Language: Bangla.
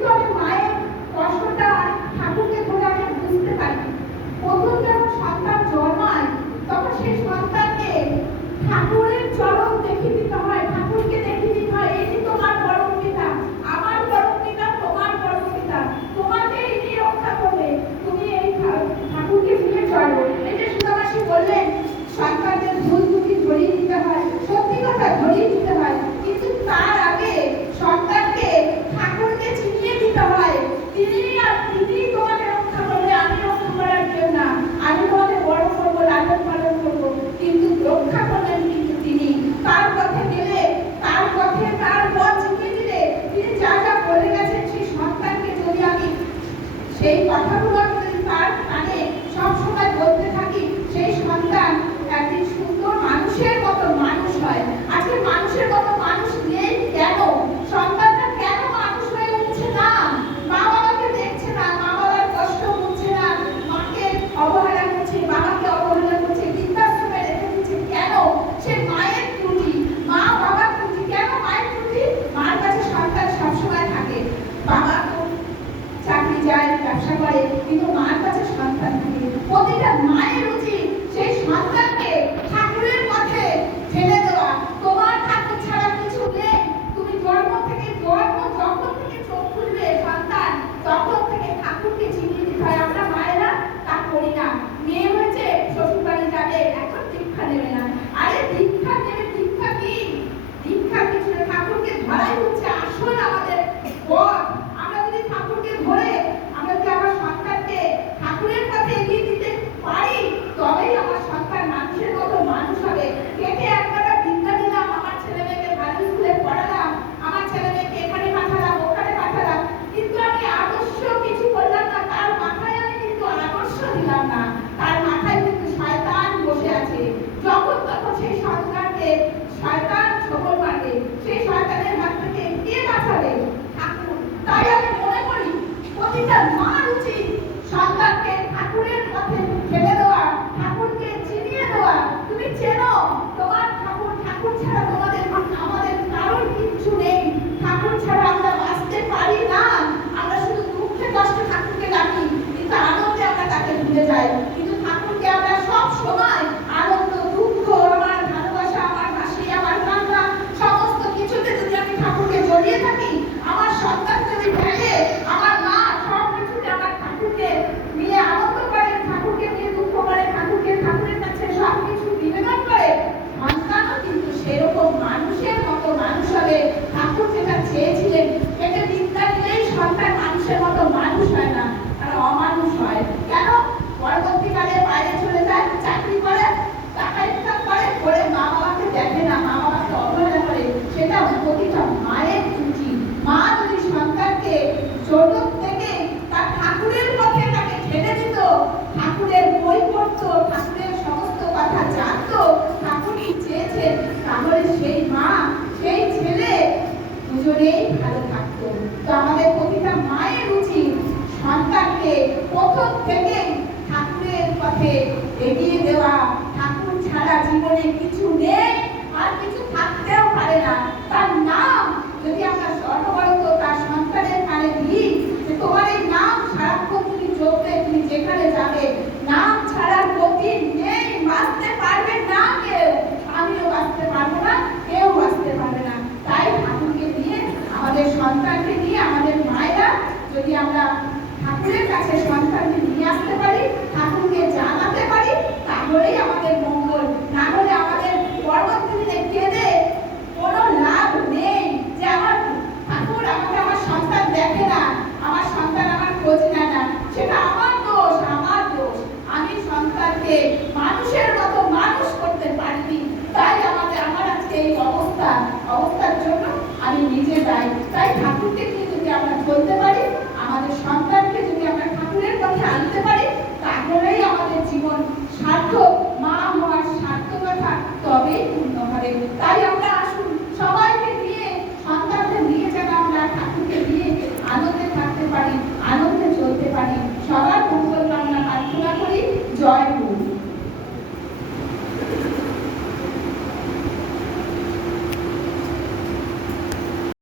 কিন্তু আমি মায়ের কষ্টটা ঠাকুরকে ধরে আমি বুঝতে পারি। প্রথম যখন সন্তান জন্মায় তখন সেই সন্তানকে ঠাকুরের চরণ দেখিয়ে দিতে হয়, ঠাকুরকে দেখিয়ে দিতে হয়, এই যে তোমার পরম পিতা, আমার পরম পিতা, তোমার পরম পিতা, তোমাকে ইনি রক্ষা করবে, তুমি এই ঠাকুরকে নিয়ে চলো। এই যে সুদামাসি বললেন সন্তানদের ভুল ত্রুটি ধরিয়ে দিতে হয়, সত্যি কথা ধরিয়ে দিতে হয়, কিন্তু তার আগে সন্তানকে ঠাকুরকে চিনিয়ে দিতে হয়। তিনি তোমাকে রক্ষা করবে, আমি রক্ষা করার কেউ না, আমি তোমাকে বড় করবো, লালন পালন করবো, কিন্তু রক্ষা করবেন কিন্তু তিনি। তার পথে গেলে, তার পথে তার পথ চিনিয়ে দিলে তিনি যা যা বলে গেছেন সেই সন্তানকে যদি আমি সেই কথাগুলো যদি তার কানে সবসময় বলতে থাকি, সেই সন্তান একদিন সুন্দর মানুষের মতো মানুষ হয়। আজকে মানুষের মতো মানুষ নেই কেন? সন্তানটা কেন মানুষ হয়ে উঠছে না? মা বাবাকে দেখছে না, মা বাবার কষ্ট বুঝছে না, মাকে অবহেলা করছে, বাবাকে অবহেলা করছে, বৃদ্ধাশ্রমে রেখে দিচ্ছে কেন? সে মায়ের ত্রুটি, মা বাবার ত্রুটি। কেন মায়ের ত্রুটি? মার কাছে সন্তান সবসময় থাকে, বাবা চাকরি যায়, ব্যবসা করে, কিন্তু মার কাছে সন্তান থাকে। প্রতিটা মায়ের উচিত সেই সন্তানকে ঠাকুরের পথে ঠেলে দেওয়া। তোমার ঠাকুর ছাড়া কিছু নেই। তুমি যখন থেকে চোখ খুলবে সন্তান, তখন থেকে ঠাকুরকে চিনিয়ে দিতে হয়। আমরা মায়েরা তা করি না। মেয়ে হয়েছে, শ্বশুর বাড়ি যাবে, এখন দীক্ষা নেবে না। আরে দীক্ষা নেবে, দীক্ষা কি? দীক্ষা কিছু না, ঠাকুরকে ধরাই হচ্ছে আসল আমাদের পথ। আমরা যদি ঠাকুরকে ধরে, আমরা যদি আমার সন্তানকে ঠাকুরের পথে এগিয়ে দিতে পারি, তবেই আমার সন্তান মানুষের মতো মানুষ হবে। পেটে একবারটা বিদ্যা দিলাম, আমার ছেলে মেয়েকে ভালো স্কুলে পড়ালাম, আমার ছেলে মেয়েকে এখানে পাঠালাম, ওখানে পাঠালাম, কিন্তু আমি আদর্শ কিছু করলাম না, তার মাথায় আমি কিন্তু আদর্শ দিলাম না, তার মাথায় কিন্তু শয়তান বসে আছে। যখন তখন সেই সন্তানকে শয়তান ছোবল মারবে, সেই শয়তানের হাত থেকে কে বাঁচাবে? ঠাকুর। তাই আমি মনে করি প্রতিটা মার উচিত সন্তানকে ঠাকুরের পথে ঠেলে দেওয়া, ঠাকুরকে চিনিয়ে দেওয়া। তুমি চেনো তোমার ঠাকুর, ঠাকুর ছাড়া তোমাদের আমাদের কারোর কিচ্ছু নেই। ঠাকুর ছাড়া আমরা বাঁচতে পারি না। আমরা শুধু দুঃখে কষ্টে ঠাকুরকে ডাকি, কিন্তু আনন্দে আমরা তাকে ভুলে যাই। কিন্তু ঠাকুরকে আমরা সব সময় আনন্দ, দুঃখ, আমার ভালোবাসা, আমার হাসি, আমার কান্না, সমস্ত কিছুতে যদি আমি ঠাকুরকে জড়িয়ে থাকি, আমার সন্তান যদি দেখে আমার মা সব কিছুতে আমার ঠাকুরকে নিয়ে আনন্দ করে, ঠাকুরকে নিয়ে দুঃখ করে, ঠাকুরের কাছে সব কিছু নিবেদন করে, সন্তানও কিন্তু সেরকম মানুষের মতো মানুষ হবে। ঠাকুর যেটা চেয়েছিলেন, এটা চিন্তা নিলেই সন্তান মানুষের মতো মানুষ হয় না, তারা অমানুষ হয়। কেন? পরবর্তীকালে বাইরে চলে যায়, চাকরি করে, টাকা ইনকাম করে মা বাবাকে দেখে না, মা বাবাকে অবহেলা করে। সেটা প্রতিটা মায়ের ত্রুটি। মা যদি সন্তানকে ছোট থেকে তার ঠাকুরের পথে তাকে ঠেলে দিত, ঠাকুরের বই পড়তো, ঠাকুরের সমস্ত কথা জানতো, ঠাকুর কি চেয়েছেন, তাহলে সেই মা সেই ছেলে দুজনেই ভালো থাকতো। তো আমাদের প্রতিটা মায়ের উচিত সন্তানকে প্রথম থেকে ঠাকুরের পথে এগিয়ে দেওয়া। ঠাকুর ছাড়া জীবনে কিছু নেই, আর কিছু থাকতেও পারে না। তার নাম যদি আমরা সর্ববরত তার সন্তানের কানে দিই, যে তোমার এই নাম সারাক্ষণ তুমি জপবে, তুমি যেখানে যাবে, নাম ছাড়া গতি নেই, বাঁচতে পারবে না কেউ। আমিও বাঁচতে পারবো না, কেউ বাঁচতে পারবে না। তাই ঠাকুরকে নিয়ে, আমাদের সন্তানকে নিয়ে, আমাদের মায়েরা যদি আমরা ঠাকুরের কাছে সন্তানকে নিয়ে আসতে পারি, ঠাকুরকে জানাতে পারি, তাহলেই